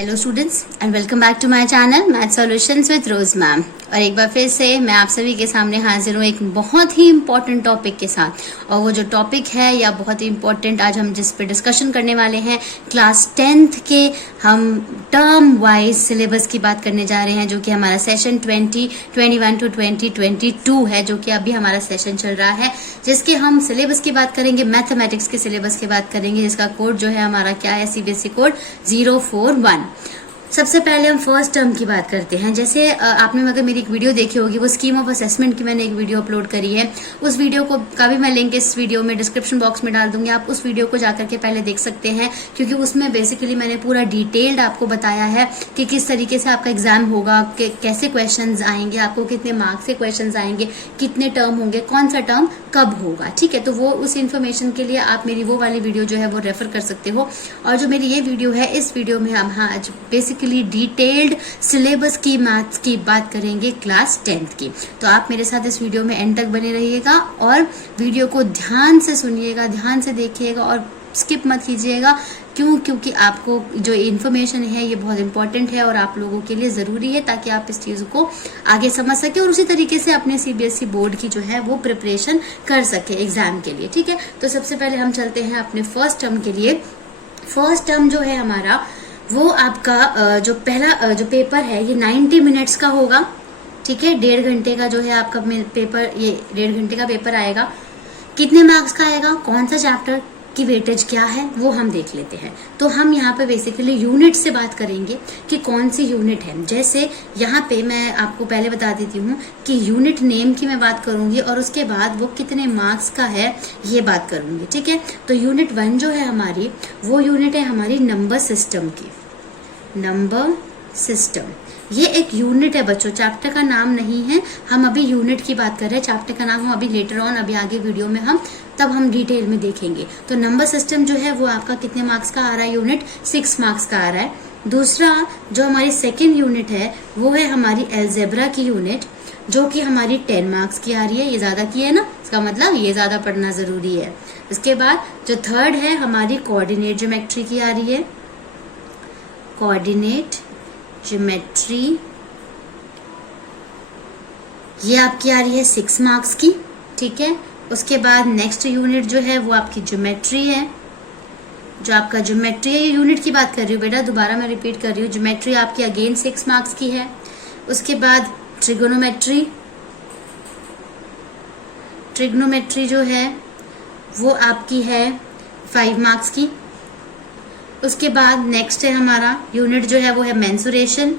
Hello students and welcome back to my channel math solutions with Rose ma'am. और एक बार फिर से मैं आप सभी के सामने हाजिर हूँ एक बहुत ही इम्पोर्टेंट टॉपिक के साथ। और वो जो टॉपिक है या बहुत ही इम्पोर्टेंट आज हम जिस पे डिस्कशन करने वाले हैं, क्लास 10th के हम टर्म वाइज सिलेबस की बात करने जा रहे हैं, जो कि हमारा सेशन 2021 टू 2022 है, जो कि अभी हमारा सेशन चल रहा है, जिसके हम सिलेबस की बात करेंगे, मैथमेटिक्स के सिलेबस की बात करेंगे, जिसका कोड जो है हमारा क्या है, सीबीएसई कोड 041। सबसे पहले हम फर्स्ट टर्म की बात करते हैं। जैसे आपने अगर मेरी एक वीडियो देखी होगी, वो स्कीम ऑफ असेसमेंट की मैंने एक वीडियो अपलोड करी है, उस वीडियो को का भी मैं लिंक इस वीडियो में डिस्क्रिप्शन बॉक्स में डाल दूंगी। आप उस वीडियो को जाकर के पहले देख सकते हैं, क्योंकि उसमें बेसिकली मैंने पूरा डिटेल्ड आपको बताया है कि किस तरीके से आपका एग्जाम होगा, कैसे क्वेश्चन आएंगे, आपको कितने मार्क्स से क्वेश्चन आएंगे, कितने टर्म होंगे, कौन सा टर्म कब होगा। ठीक है, तो वो उस इन्फॉर्मेशन के लिए आप मेरी वो वाली वीडियो जो है वो रेफर कर सकते हो। और जो मेरी ये वीडियो है, इस वीडियो में हम आज बेसिकली डिटेल्ड सिलेबस की मैथ्स की बात करेंगे क्लास 10th की। तो आप मेरे साथ इस वीडियो में एंड तक बने रहिएगा और वीडियो को ध्यान से सुनिएगा, ध्यान से देखिएगा और स्किप मत कीजिएगा। क्योंकि आपको जो इन्फॉर्मेशन है ये बहुत इंपॉर्टेंट है और आप लोगों के लिए जरूरी है, ताकि आप इस चीज को आगे समझ सके और उसी तरीके से अपने सीबीएसई बोर्ड की जो है वो प्रिपरेशन कर सके एग्जाम के लिए। ठीक है, तो सबसे पहले हम चलते हैं अपने फर्स्ट टर्म के लिए। फर्स्ट टर्म जो है हमारा, वो आपका जो पहला जो पेपर है ये 90 मिनट्स का होगा। ठीक है, 1.5 घंटे का जो है आपका पेपर, ये 1.5 घंटे का पेपर आएगा। कितने मार्क्स का आएगा, कौन सा चैप्टर की वेटेज क्या है, वो हम देख लेते हैं। तो हम यहाँ पे बेसिकली यूनिट से बात करेंगे कि कौन सी यूनिट है। जैसे यहाँ पे मैं आपको पहले बता देती हूँ कि यूनिट नेम की मैं बात करूंगी और उसके बाद वो कितने मार्क्स का है ये बात करूंगी। ठीक है, तो यूनिट 1 जो है हमारी, वो यूनिट है हमारी नंबर सिस्टम की। नंबर सिस्टम ये एक यूनिट है बच्चों, चैप्टर का नाम नहीं है, हम अभी यूनिट की बात कर रहे हैं। चैप्टर का नाम हम अभी लेटर ऑन, अभी आगे वीडियो में हम डिटेल में देखेंगे। तो नंबर सिस्टम जो है वो आपका कितने मार्क्स का आ रहा है, यूनिट 6 मार्क्स का आ रहा है। दूसरा जो हमारी सेकेंड यूनिट है वो है हमारी अलजेब्रा की यूनिट, जो कि हमारी 10 मार्क्स की आ रही है। ये ज्यादा की है ना, इसका मतलब ये ज्यादा पढ़ना जरूरी है। इसके बाद जो थर्ड है हमारी कोऑर्डिनेट ज्योमेट्री की आ रही है, कोऑर्डिनेट ज्योमेट्री, ये आपकी आ रही है 6 मार्क्स की। ठीक है, उसके बाद नेक्स्ट यूनिट जो है वो आपकी ज्योमेट्री है। जो आपका ज्योमेट्री है, ये यूनिट की बात कर रही हूँ बेटा, दोबारा मैं रिपीट कर रही हूँ, ज्योमेट्री आपकी अगेन 6 मार्क्स की है। उसके बाद ट्रिगोनोमेट्री, ट्रिग्नोमेट्री जो है वो आपकी है 5 मार्क्स की। उसके बाद नेक्स्ट है हमारा यूनिट जो है वो है मेंसुरेशन।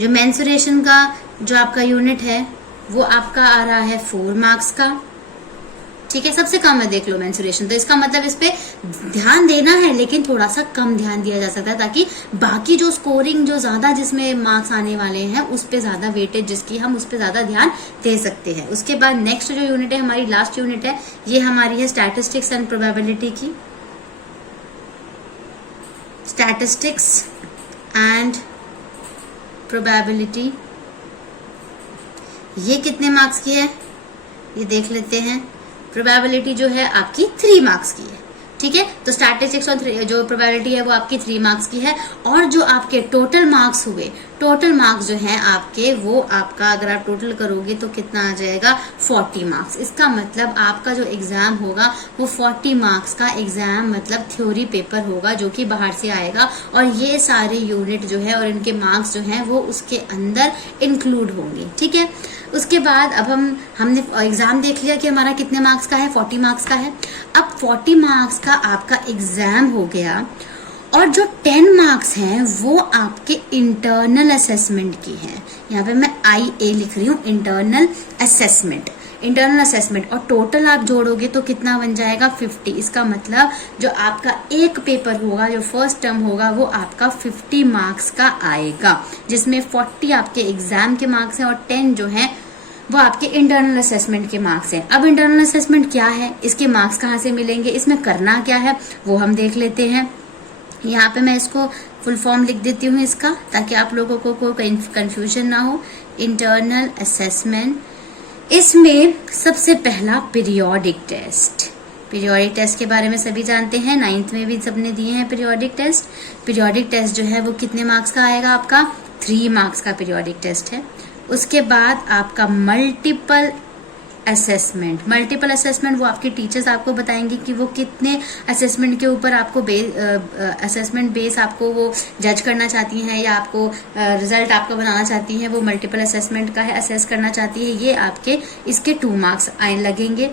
जो मेंसुरेशन का जो आपका यूनिट है वो आपका आ रहा है 4 मार्क्स का। ठीक है, सबसे कम है, देख लो मेंसुरेशन। तो इसका मतलब इस पे ध्यान देना है, लेकिन थोड़ा सा कम ध्यान दिया जा सकता है, ताकि बाकी जो स्कोरिंग जो ज्यादा जिसमें मार्क्स आने वाले हैं उस पे ज्यादा वेटेज जिसकी हम उस पे ज्यादा ध्यान दे सकते हैं। उसके बाद नेक्स्ट जो यूनिट है हमारी लास्ट यूनिट है, ये हमारी है स्टैटिस्टिक्स एंड प्रोबेबिलिटी की। स्टैटिस्टिक्स एंड प्रोबेबिलिटी, ये कितने मार्क्स की है ये देख लेते हैं। प्रोबेबिलिटी जो है आपकी 3 मार्क्स की है। ठीक है, तो स्टैटिस्टिक्स और जो प्रोबेबिलिटी है वो आपकी 3 मार्क्स की है। और जो आपके टोटल मार्क्स हुए, टोटल मार्क्स जो हैं आपके, वो आपका अगर आप टोटल करोगे तो कितना आ जाएगा, 40 मार्क्स। इसका मतलब आपका जो एग्जाम होगा वो 40 मार्क्स का एग्जाम मतलब थ्योरी पेपर होगा, जो कि बाहर से आएगा। और ये सारे यूनिट जो है और इनके मार्क्स जो हैं वो उसके अंदर इंक्लूड होंगे। ठीक है, उसके बाद अब हमने एग्जाम देख लिया कि हमारा कितने मार्क्स का है, 40 मार्क्स का है। अब 40 मार्क्स का आपका एग्जाम हो गया और जो 10 मार्क्स हैं वो आपके इंटरनल असेसमेंट की हैं। यहाँ पे मैं IA लिख रही हूँ, इंटरनल असेसमेंट। इंटरनल असेसमेंट और टोटल आप जोड़ोगे तो कितना बन जाएगा, 50। इसका मतलब जो आपका एक पेपर होगा, जो फर्स्ट टर्म होगा, वो आपका 50 मार्क्स का आएगा, जिसमें 40 आपके एग्जाम के मार्क्स हैं और 10 जो है वो आपके इंटरनल असेसमेंट के मार्क्स हैं। अब इंटरनल असेसमेंट क्या है, इसके मार्क्स कहाँ से मिलेंगे, इसमें करना क्या है वो हम देख लेते हैं। यहाँ पे मैं इसको फुल फॉर्म लिख देती हूँ इसका, ताकि आप लोगों को कोई कंफ्यूजन ना हो। इंटरनल असेसमेंट, इसमें सबसे पहला पीरियोडिक टेस्ट। पीरियोडिक टेस्ट के बारे में सभी जानते हैं, 9th में भी सबने दिए हैं पीरियोडिक टेस्ट। पीरियोडिक टेस्ट जो है वो कितने मार्क्स का आएगा आपका? 3 मार्क्स का पीरियोडिक टेस्ट है। उसके बाद आपका मल्टीपल असेसमेंट वो आपके टीचर्स आपको बताएंगे कि वो कितने असेसमेंट के ऊपर आपको असेसमेंट बेस आपको वो जज करना चाहती हैं या आपको रिजल्ट आपका बनाना चाहती हैं, वो मल्टीपल असेसमेंट का है, असेस करना चाहती है, ये आपके इसके 2 मार्क्स लगेंगे।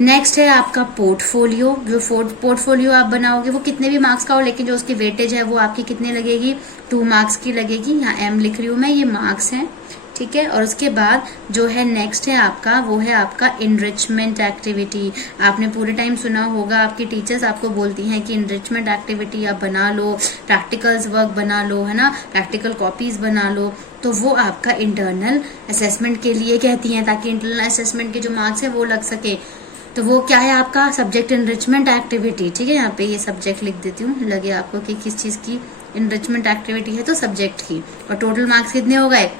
नेक्स्ट है आपका पोर्टफोलियो। जो पोर्टफोलियो आप बनाओगे वो कितने भी मार्क्स का हो, लेकिन जो उसकी वेटेज है वो आपकी कितने लगेगी? 2 मार्क्स की लगेगी। यहाँ एम लिख रही हूँ मैं, ये मार्क्स हैं, ठीक है। और उसके बाद जो है नेक्स्ट है आपका, वो है आपका इनरिचमेंट एक्टिविटी। आपने पूरे टाइम सुना होगा, आपकी टीचर्स आपको बोलती हैं कि इनरिचमेंट एक्टिविटी आप बना लो, प्रैक्टिकल्स वर्क बना लो, है ना, प्रैक्टिकल कॉपीज बना लो। तो वो आपका इंटरनल असेसमेंट के लिए कहती हैं, ताकि इंटरनल असेसमेंट के जो मार्क्स है वो लग सके। तो वो क्या है आपका? सब्जेक्ट इनरिचमेंट एक्टिविटी, ठीक है। यहाँ पे ये सब्जेक्ट लिख देती हूँ, लगे आपको कि किस चीज की इनरिचमेंट एक्टिविटी है, तो सब्जेक्ट की। और टोटल मार्क्स कितने हो गए?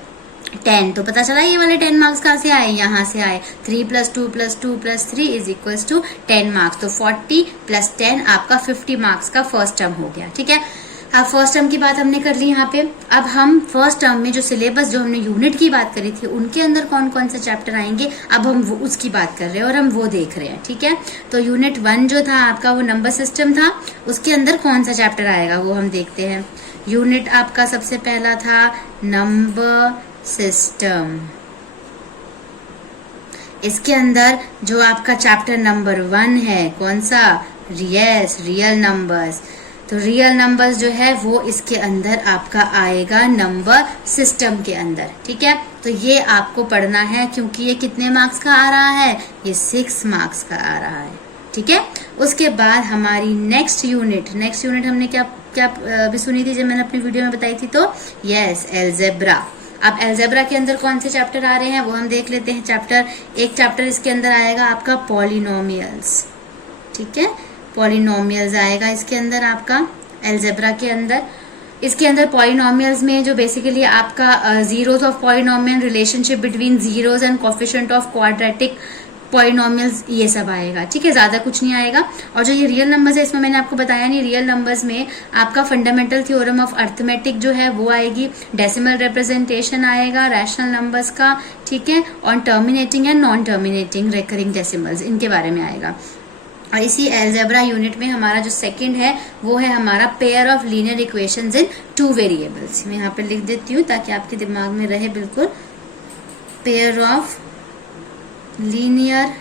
10। तो पता चला ये वाले 10 मार्क्स कहाँ से आए? यहाँ से आए। 3 + 2 + 2 + 3 = 10 मार्क्स। तो 40 + 10 आपका 50 मार्क्स का फर्स्ट टर्म हो गया, ठीक है। अब फर्स्ट टर्म की बात हमने कर ली यहाँ पे। अब हम फर्स्ट टर्म में जो सिलेबस, जो हमने यूनिट की बात करी थी, उनके अंदर कौन कौन से चैप्टर आएंगे, अब हम वो उसकी बात कर रहे हैं और हम वो देख रहे हैं, ठीक है। तो यूनिट 1 जो था आपका वो नंबर सिस्टम था, उसके अंदर कौन सा चैप्टर आएगा वो हम देखते हैं। यूनिट आपका सबसे पहला था नंबर सिस्टम। इसके अंदर जो आपका चैप्टर नंबर 1 है, कौन सा? Yes, real numbers. तो रियल नंबर्स जो है वो इसके अंदर आपका आएगा नंबर सिस्टम के अंदर, ठीक है। तो ये आपको पढ़ना है, क्योंकि ये कितने मार्क्स का आ रहा है? ये 6 मार्क्स का आ रहा है, ठीक है। उसके बाद हमारी नेक्स्ट यूनिट हमने क्या भी सुनी थी जब मैंने अपनी वीडियो में बताई थी, तो यस, एल्जेब्रा। अब एल्जेब्रा के अंदर कौन से चैप्टर आ रहे हैं वो हम देख लेते हैं। एक चैप्टर इसके अंदर आएगा आपका पॉलिनोमियल्स, ठीक है। पॉलिनोमियल्स आएगा इसके अंदर आपका एल्जेब्रा के अंदर। इसके अंदर पॉलिनोमियल्स में जो बेसिकली आपका zeros of polynomial, relationship between zeros and coefficient of quadratic polynomials, ये सब आएगा, ठीक है। ज्यादा कुछ नहीं आएगा। और जो ये रियल नंबर्स है, इसमें मैंने आपको बताया नहीं, रियल नंबर्स में आपका फंडामेंटल थ्योरम ऑफ अर्थमेटिक जो है वो आएगी, डेसिमल रिप्रेजेंटेशन आएगा रैशनल नंबर्स का, ठीक है, और terminating and non terminating recurring decimals, इनके बारे में आएगा। और इसी एल्जेब्रा यूनिट में हमारा जो सेकंड है वो है हमारा pair of linear equations in 2 variables. मैं यहाँ पे लिख देती हूँ ताकि आपके दिमाग में रहे बिल्कुल। Pair of linear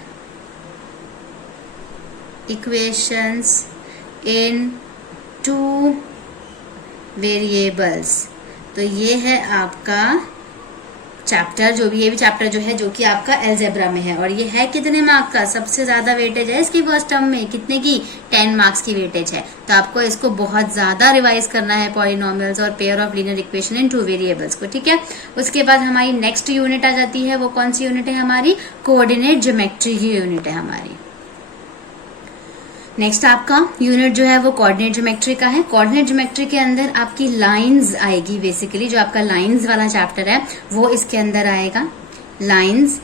equations in 2 variables. तो ये है आपका चैप्टर, ये भी चैप्टर जो है जो कि आपका एल्जेब्रा में है। और ये है कितने मार्क्स का? सबसे ज्यादा वेटेज है इसकी फर्स्ट टर्म में, कितने की? 10 मार्क्स की वेटेज है। तो आपको इसको बहुत ज्यादा रिवाइज करना है, पॉलिनोमियल्स और pair of linear equation in 2 variables को, ठीक है। उसके बाद हमारी नेक्स्ट यूनिट आ जाती है, वो कौन सी यूनिट है हमारी? कोऑर्डिनेट ज्योमेट्री की यूनिट है हमारी। नेक्स्ट आपका यूनिट जो है वो कोऑर्डिनेट ज्योमेट्री का है। कोऑर्डिनेट ज्योमेट्री के अंदर आपकी लाइंस आएगी, बेसिकली जो आपका लाइंस वाला चैप्टर है वो इसके अंदर आएगा। लाइंस,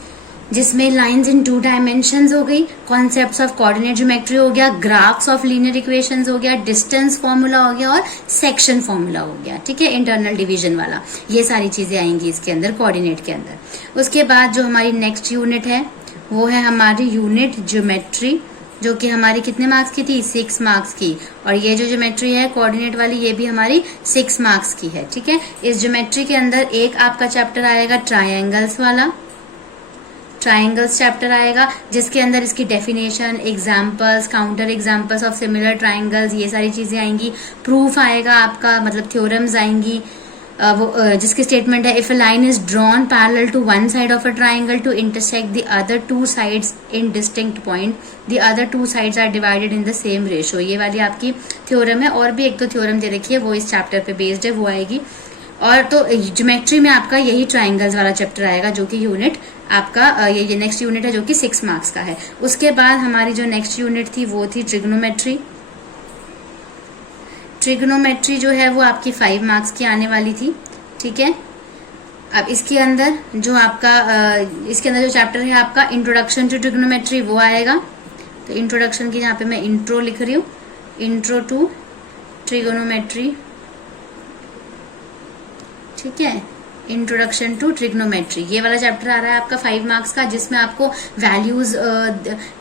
जिसमें लाइंस इन 2 डायमेंशंस हो गई, कॉन्सेप्ट्स ऑफ कोऑर्डिनेट ज्योमेट्री हो गया, ग्राफ्स ऑफ लीनियर इक्वेशंस हो गया, डिस्टेंस फॉर्मूला हो गया और सेक्शन फॉर्मूला हो गया, ठीक है, इंटरनल डिवीजन वाला। ये सारी चीजें आएंगी इसके अंदर कोऑर्डिनेट के अंदर। उसके बाद जो हमारी नेक्स्ट यूनिट है वो है हमारी यूनिट ज्योमेट्री, जो कि हमारी कितने मार्क्स की थी? 6 मार्क्स की। और ये जो ज्योमेट्री है कोऑर्डिनेट वाली, ये भी हमारी 6 मार्क्स की है, ठीक है। इस ज्योमेट्री के अंदर एक आपका चैप्टर आएगा ट्रायंगल्स वाला, ट्रायंगल्स चैप्टर आएगा, जिसके अंदर इसकी definition, examples, counter examples of similar triangles, ये सारी चीजें आएंगी। प्रूफ आएगा आपका, मतलब थ्योरम्स आएंगी, जिसकी स्टेटमेंट है, if a line is drawn parallel to one side of a triangle to intersect the other 2 sides in distinct point, the other 2 sides are divided in the same ratio. ये वाली आपकी theorem है। और भी 1-2 theorem दे रखी है, वो इस चैप्टर पे बेस्ड है, वो आएगी। और तो ज्योमेट्री में आपका यही ट्राइंगल्स वाला चैप्टर आएगा, जो कि यूनिट आपका ये नेक्स्ट यूनिट है, जो कि 6 मार्क्स का है। उसके बाद हमारी जो नेक्स्ट यूनिट थी वो थी ट्रिग्नोमेट्री। ट्रिग्नोमेट्री जो है वो आपकी 5 मार्क्स की आने वाली थी, ठीक है। अब इसके अंदर जो आपका इसके अंदर जो चैप्टर है आपका इंट्रोडक्शन टू ट्रिग्नोमेट्री, वो आएगा। तो इंट्रोडक्शन की यहाँ पे मैं इंट्रो लिख रही हूँ, इंट्रो टू ट्रिगोनोमेट्री, ठीक है, इंट्रोडक्शन टू ट्रिग्नोमेट्री। ये वाला चैप्टर आ रहा है आपका 5 मार्क्स का, जिसमें आपको वैल्यूज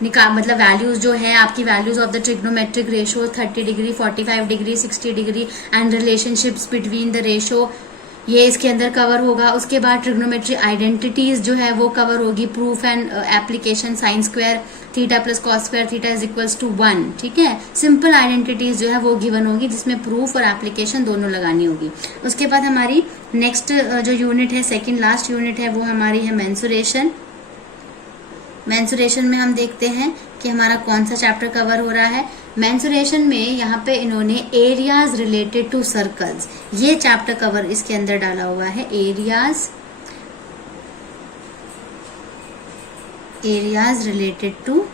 मतलब वैल्यूज जो है आपकी values of the trigonometric ratio 30 degree, 45 degree, 60 degree and relationships between the ratio, ये इसके अंदर कवर होगा। उसके बाद ट्रिग्नोमेट्री आइडेंटिटीज जो है वो कवर होगी, proof and application, sine square theta plus cos square theta is equals to 1, ठीक है। सिंपल आइडेंटिटीज जो है वो गिवन होगी, जिसमें प्रूफ और एप्लीकेशन दोनों लगानी होगी। उसके बाद हमारी नेक्स्ट जो यूनिट है, सेकंड लास्ट यूनिट है, वो हमारी है मेंसुरेशन। मेंसुरेशन में हम देखते हैं कि हमारा कौन सा चैप्टर कवर हो रहा है। मेंसुरेशन में यहाँ पे इन्होंने एरियाज रिलेटेड टू सर्कल्स, ये चैप्टर कवर इसके अंदर डाला हुआ है, एरियाज रिलेटेड टू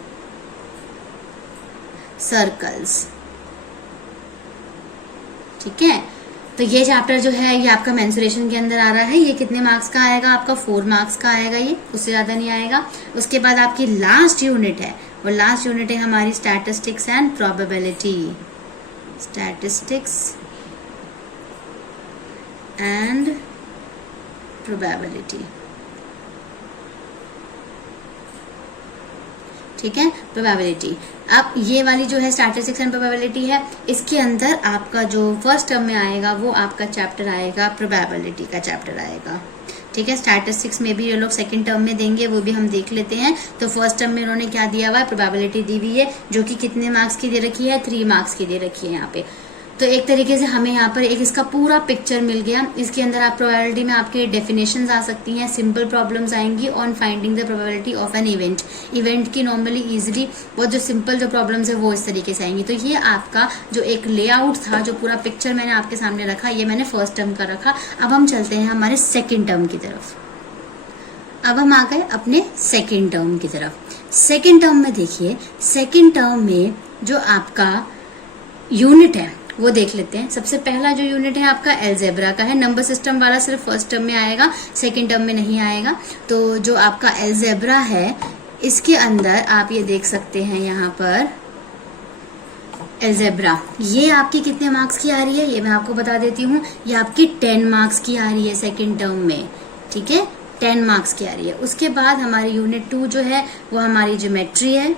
सर्कल्स, ठीक है। तो ये चैप्टर जो है ये आपका मेंसुरेशन के अंदर आ रहा है। ये कितने मार्क्स का आएगा आपका? 4 मार्क्स का आएगा, ये उससे ज्यादा नहीं आएगा। उसके बाद आपकी लास्ट यूनिट है, और लास्ट यूनिट है हमारी statistics and probability, statistics and probability, ठीक है, प्रोबेबिलिटी। अब ये वाली जो है स्टैटिस्टिक्स एंड प्रोबेबिलिटी है, इसके अंदर आपका जो फर्स्ट टर्म में आएगा वो आपका चैप्टर आएगा, प्रोबेबिलिटी का चैप्टर आएगा, ठीक है। स्टैटिस्टिक्स में भी ये लोग सेकंड टर्म में देंगे, वो भी हम देख लेते हैं। तो फर्स्ट टर्म में इन्होंने क्या दिया हुआ है? प्रोबेबिलिटी दी हुई है, जो कि कितने मार्क्स की दे रखी है? 3 मार्क्स की दे रखी है यहाँ पे। तो एक तरीके से हमें यहाँ पर एक इसका पूरा पिक्चर मिल गया। इसके अंदर आप प्रोबेबिलिटी में आपके डेफिनेशंस आ सकती हैं, सिंपल प्रॉब्लम्स आएंगी on finding the probability of an event. Event की नॉर्मली इजीली वो जो सिंपल जो प्रॉब्लम्स है वो इस तरीके से आएंगी। तो ये आपका जो एक लेआउट था, जो पूरा पिक्चर मैंने आपके सामने रखा, ये मैंने फर्स्ट टर्म का रखा। अब हम चलते हैं हमारे सेकेंड टर्म की तरफ। अब हम आ गए अपने सेकेंड टर्म की तरफ। सेकेंड टर्म में देखिए, सेकेंड टर्म में जो आपका यूनिट है वो देख लेते हैं। सबसे पहला जो यूनिट है आपका अलजेब्रा का है। नंबर सिस्टम वाला सिर्फ फर्स्ट टर्म में आएगा, सेकेंड टर्म में नहीं आएगा। तो जो आपका अलजेब्रा है, इसके अंदर आप ये देख सकते हैं यहाँ पर अलजेब्रा, ये आपकी कितने मार्क्स की आ रही है ये मैं आपको बता देती हूँ। ये आपकी 10 मार्क्स की आ रही है सेकेंड टर्म में, ठीक है, 10 मार्क्स की आ रही है। उसके बाद हमारी यूनिट 2 जो है वो हमारी ज्योमेट्री है।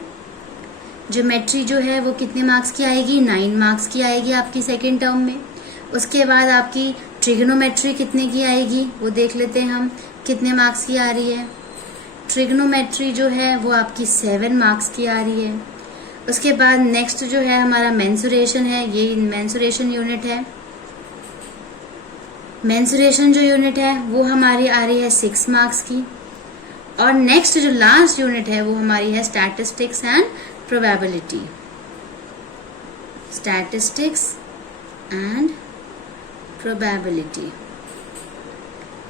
ज्योमेट्री जो है वो कितने मार्क्स की आएगी? 9 मार्क्स की आएगी आपकी सेकेंड टर्म में। उसके बाद आपकी ट्रिग्नोमेट्री कितने की आएगी वो देख लेते हैं हम, कितने मार्क्स की आ रही है। ट्रिग्नोमेट्री जो है वो आपकी 7 मार्क्स की आ रही है। उसके बाद नेक्स्ट जो है हमारा मेंसुरेशन है, ये मेंसुरेशन यूनिट है। मेंसुरेशन जो यूनिट है वो हमारी आ रही है 6 मार्क्स की। और नेक्स्ट जो लास्ट यूनिट है वो हमारी है statistics and probability, statistics and probability,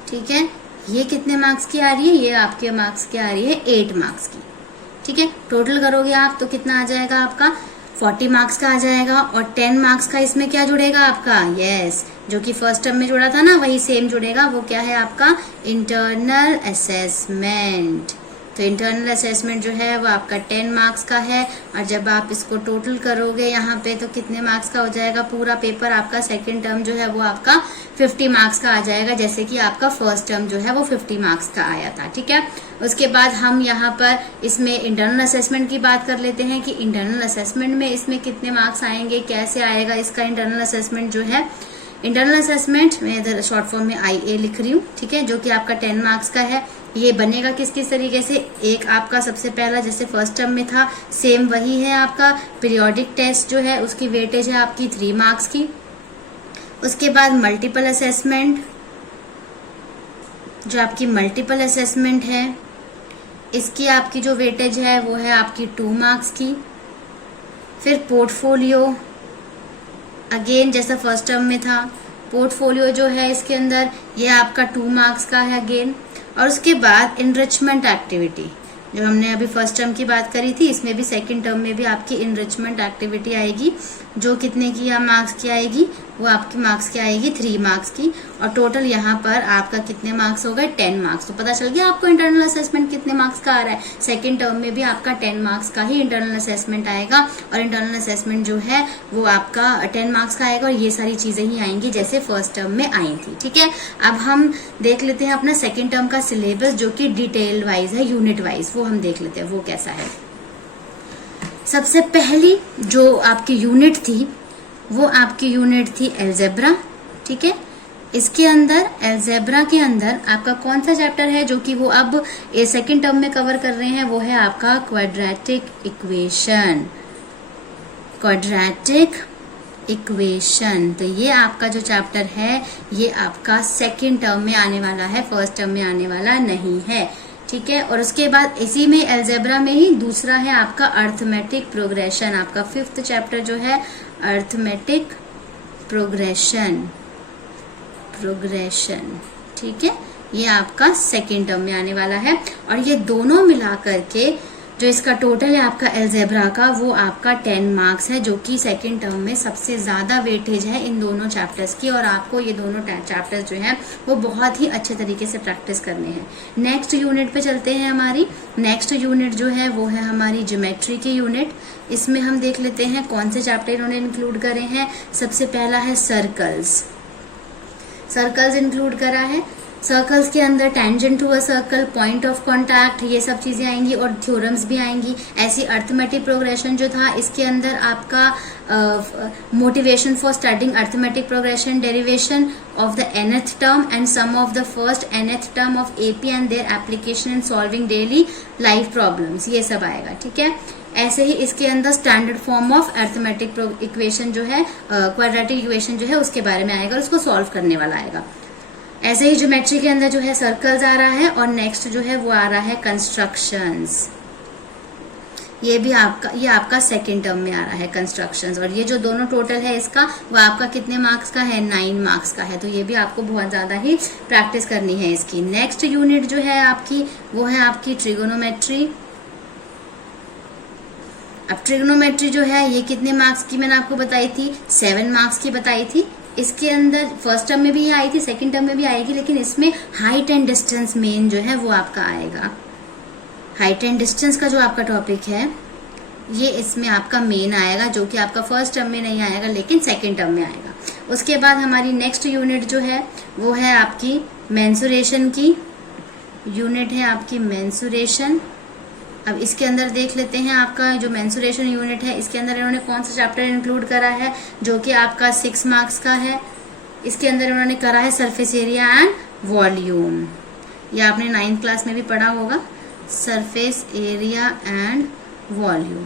ठीक है। ये कितने मार्क्स की आ रही है? ये आपके मार्क्स की आ रही है 8 मार्क्स की, ठीक है। टोटल करोगे आप तो कितना आ जाएगा आपका? 40 मार्क्स का आ जाएगा। और 10 मार्क्स का इसमें क्या जुड़ेगा आपका? यस, जो कि फर्स्ट टर्म में जुड़ा था ना, वही सेम जुड़ेगा। वो क्या है आपका? Internal assessment. तो इंटरनल असेसमेंट जो है वो आपका 10 मार्क्स का है। और जब आप इसको टोटल करोगे यहाँ पे तो कितने मार्क्स का हो जाएगा? पूरा पेपर आपका सेकंड टर्म जो है वो आपका 50 मार्क्स का आ जाएगा, जैसे कि आपका फर्स्ट टर्म जो है वो 50 मार्क्स का आया था, ठीक है। उसके बाद हम यहाँ पर इसमें इंटरनल असेसमेंट की बात कर लेते हैं कि इंटरनल असेसमेंट में इसमें कितने मार्क्स आएंगे, कैसे आएगा इसका इंटरनल असेसमेंट जो है। इंटरनल असेसमेंट मैं इधर शॉर्ट फॉर्म में IA लिख रही हूँ, ठीक है, जो कि आपका 10 मार्क्स का है। ये बनेगा किस किस तरीके से? एक आपका सबसे पहला जैसे फर्स्ट टर्म में था सेम वही है आपका पीरियोडिक टेस्ट जो है, उसकी वेटेज है आपकी 3 मार्क्स की। उसके बाद मल्टीपल असेसमेंट, जो आपकी मल्टीपल असेसमेंट है इसकी आपकी जो वेटेज है वो है आपकी 2 मार्क्स की। फिर पोर्टफोलियो, अगेन जैसा फर्स्ट टर्म में था, पोर्टफोलियो जो है इसके अंदर ये आपका 2 मार्क्स का है अगेन। और उसके बाद इनरिचमेंट एक्टिविटी, जो हमने अभी फर्स्ट टर्म की बात करी थी, इसमें भी सेकंड टर्म में भी आपकी इनरिचमेंट एक्टिविटी आएगी। जो कितने की या मार्क्स की आएगी, वो आपकी मार्क्स की आएगी 3 मार्क्स की, और टोटल यहाँ पर आपका कितने मार्क्स हो गए 10 मार्क्स। तो पता चल गया आपको इंटरनल असेसमेंट कितने मार्क्स का आ रहा है। सेकेंड टर्म में भी आपका 10 मार्क्स का ही इंटरनल असेसमेंट आएगा, और इंटरनल असेसमेंट जो है वो आपका 10 मार्क्स का आएगा, और ये सारी चीजें ही आएंगी जैसे फर्स्ट टर्म में आई थी। ठीक है, अब हम देख लेते हैं अपना सेकेंड टर्म का सिलेबस, जो कि डिटेल वाइज है, यूनिट वाइज, वो हम देख लेते हैं वो कैसा है। सबसे पहली जो आपकी यूनिट थी वो आपकी यूनिट थी अलजेब्रा। ठीक है, इसके अंदर अलजेब्रा के अंदर आपका कौन सा चैप्टर है जो कि वो अब सेकेंड टर्म में कवर कर रहे हैं, वो है आपका क्वाड्रेटिक इक्वेशन। क्वाड्रेटिक इक्वेशन, तो ये आपका जो चैप्टर है ये आपका सेकेंड टर्म में आने वाला है, फर्स्ट टर्म में आने वाला नहीं है। ठीक है, और उसके बाद इसी में अलजेब्रा में ही दूसरा है आपका अर्थमेटिक प्रोग्रेशन। आपका 5th चैप्टर जो है अर्थमेटिक प्रोग्रेशन। ठीक है, ये आपका सेकेंड टर्म में आने वाला है, और ये दोनों मिला करके जो इसका टोटल है आपका अलजेब्रा का, वो आपका 10 मार्क्स है, जो कि सेकेंड टर्म में सबसे ज्यादा वेटेज है इन दोनों चैप्टर्स की, और आपको ये दोनों चैप्टर्स जो है वो बहुत ही अच्छे तरीके से प्रैक्टिस करने हैं। नेक्स्ट यूनिट पे चलते हैं। हमारी नेक्स्ट यूनिट जो है वो है हमारी ज्योमेट्री की यूनिट। इसमें हम देख लेते हैं कौन से चैप्टर इन्होंने इंक्लूड करे हैं। सबसे पहला है सर्कल्स। सर्कल्स इंक्लूड करा है। सर्कल्स के अंदर tangent to a circle, point of contact, ये सब चीजें आएंगी, और थ्योरम्स भी आएंगी। ऐसी अर्थमेटिक प्रोग्रेशन जो था, इसके अंदर आपका motivation for studying arithmetic progression, derivation of the nth term and sum of the first nth term of AP and their application in solving daily life problems, ये सब आएगा। ठीक है, ऐसे ही इसके अंदर standard form of arithmetic equation जो है, क्वाड्रेटिक इक्वेशन जो है उसके बारे में आएगा, और उसको सॉल्व करने वाला आएगा। ऐसे ही ज्योमेट्री के अंदर जो है सर्कल्स आ रहा है, और नेक्स्ट जो है वो आ रहा है कंस्ट्रक्शंस। ये आपका सेकेंड टर्म में आ रहा है कंस्ट्रक्शंस, और ये जो दोनों टोटल है इसका, वो आपका कितने मार्क्स का है 9 मार्क्स का है। तो ये भी आपको बहुत ज्यादा ही प्रैक्टिस करनी है इसकी। नेक्स्ट यूनिट जो है आपकी वो है आपकी ट्रिगोनोमेट्री। अब ट्रिगोनोमेट्री जो है ये कितने मार्क्स की मैंने आपको बताई थी, 7 मार्क्स की बताई थी। इसके अंदर फर्स्ट टर्म में भी आई थी, सेकंड टर्म में भी आएगी, लेकिन इसमें हाइट एंड डिस्टेंस मेन जो है वो आपका आएगा। हाइट एंड डिस्टेंस का जो आपका टॉपिक है ये इसमें आपका मेन आएगा, जो कि आपका फर्स्ट टर्म में नहीं आएगा लेकिन सेकंड टर्म में आएगा। उसके बाद हमारी नेक्स्ट यूनिट जो है वो है आपकी मेंसुरेशन की यूनिट है, आपकी मेंसुरेशन। अब इसके अंदर देख लेते हैं आपका जो मेंसुरेशन यूनिट है, इसके अंदर इन्होंने कौन सा चैप्टर इंक्लूड करा है, जो कि आपका 6 मार्क्स का है। इसके अंदर इन्होंने करा है सरफेस एरिया एंड वॉल्यूम। ये आपने 9th क्लास में भी पढ़ा होगा, सरफेस एरिया एंड वॉल्यूम।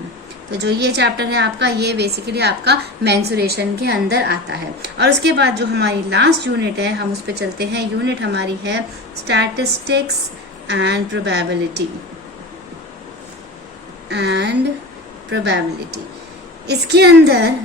तो जो ये चैप्टर है आपका, ये बेसिकली आपका मेंसुरेशन के अंदर आता है। और उसके बाद जो हमारी लास्ट यूनिट है, हम उस पर चलते हैं। यूनिट हमारी है स्टैटिस्टिक्स एंड प्रोबेबिलिटी। इसके अंदर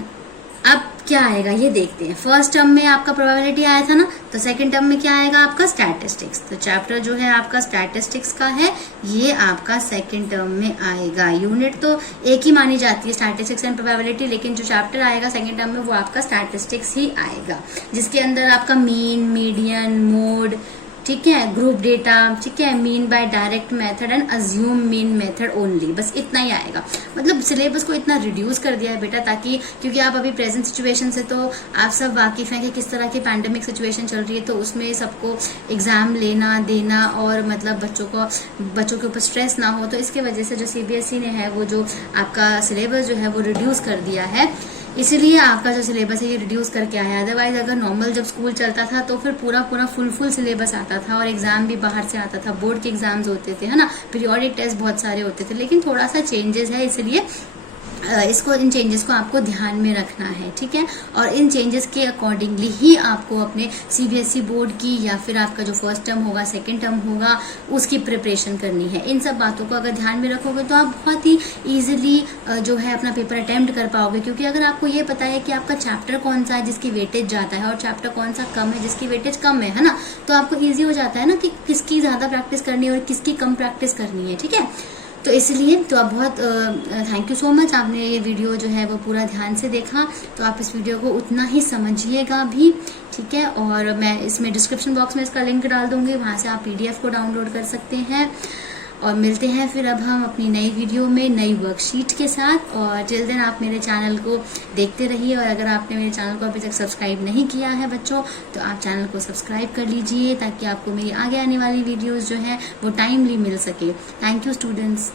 अब क्या आएगा ये देखते हैं। फर्स्ट टर्म में आपका प्रोबेबिलिटी आया था ना, तो सेकंड टर्म में क्या आएगा आपका स्टैटिस्टिक्स। तो चैप्टर जो है आपका स्टैटिस्टिक्स का है, ये आपका सेकंड टर्म में आएगा। यूनिट तो एक ही मानी जाती है, स्टैटिस्टिक्स एंड प्रोबेबिलिटी, लेकिन जो चैप्टर आएगा सेकंड टर्म में वो आपका स्टैटिस्टिक्स ही आएगा, जिसके अंदर आपका मीन, मीडियन, मोड, ठीक है, ग्रुप डेटा, ठीक है, mean by direct method and assume mean method only, बस इतना ही आएगा। मतलब सिलेबस को इतना रिड्यूस कर दिया है बेटा, ताकि क्योंकि आप अभी प्रेजेंट सिचुएशन से तो आप सब वाकिफ हैं कि किस तरह की पैंडेमिक सिचुएशन चल रही है, तो उसमें सबको एग्जाम लेना देना और मतलब बच्चों के ऊपर स्ट्रेस ना हो, तो इसके वजह से जो सीबीएसई ने है वो जो आपका सिलेबस जो है वो रिड्यूस कर दिया है। इसीलिए आपका जो सिलेबस है ये रिड्यूस करके आया है। अदरवाइज अगर नॉर्मल जब स्कूल चलता था तो फिर पूरा फुल सिलेबस आता था, और एग्जाम भी बाहर से आता था, बोर्ड के एग्जाम्स होते थे, है ना, पीरियोडिक टेस्ट बहुत सारे होते थे। लेकिन थोड़ा सा चेंजेस है, इसलिए इन चेंजेस को आपको ध्यान में रखना है, ठीक है। और इन चेंजेस के अकॉर्डिंगली ही आपको अपने सीबीएसई बोर्ड की या फिर आपका जो फर्स्ट टर्म होगा, सेकंड टर्म होगा, उसकी प्रिपरेशन करनी है। इन सब बातों को अगर ध्यान में रखोगे तो आप बहुत ही इजीली जो है अपना पेपर अटेम्प्ट कर पाओगे, क्योंकि अगर आपको ये पता है कि आपका चैप्टर कौन सा है जिसकी वेटेज ज्यादा है और चैप्टर कौन सा कम है जिसकी वेटेज कम है ना, तो आपको ईजी हो जाता है ना कि किसकी ज्यादा प्रैक्टिस करनी है और किसकी कम प्रैक्टिस करनी है, ठीक है। तो इसलिए तो आप बहुत थैंक यू सो मच, आपने ये वीडियो जो है वो पूरा ध्यान से देखा। तो आप इस वीडियो को उतना ही समझिएगा भी, ठीक है। और मैं इसमें डिस्क्रिप्शन बॉक्स में इसका लिंक डाल दूंगी, वहां से आप PDF को डाउनलोड कर सकते हैं। और मिलते हैं फिर अब हम अपनी नई वीडियो में नई वर्कशीट के साथ। और टिल देन आप मेरे चैनल को देखते रहिए। और अगर आपने मेरे चैनल को अभी तक सब्सक्राइब नहीं किया है बच्चों, तो आप चैनल को सब्सक्राइब कर लीजिए, ताकि आपको मेरी आगे आने वाली वीडियोस जो है वो टाइमली मिल सके। Thank you students.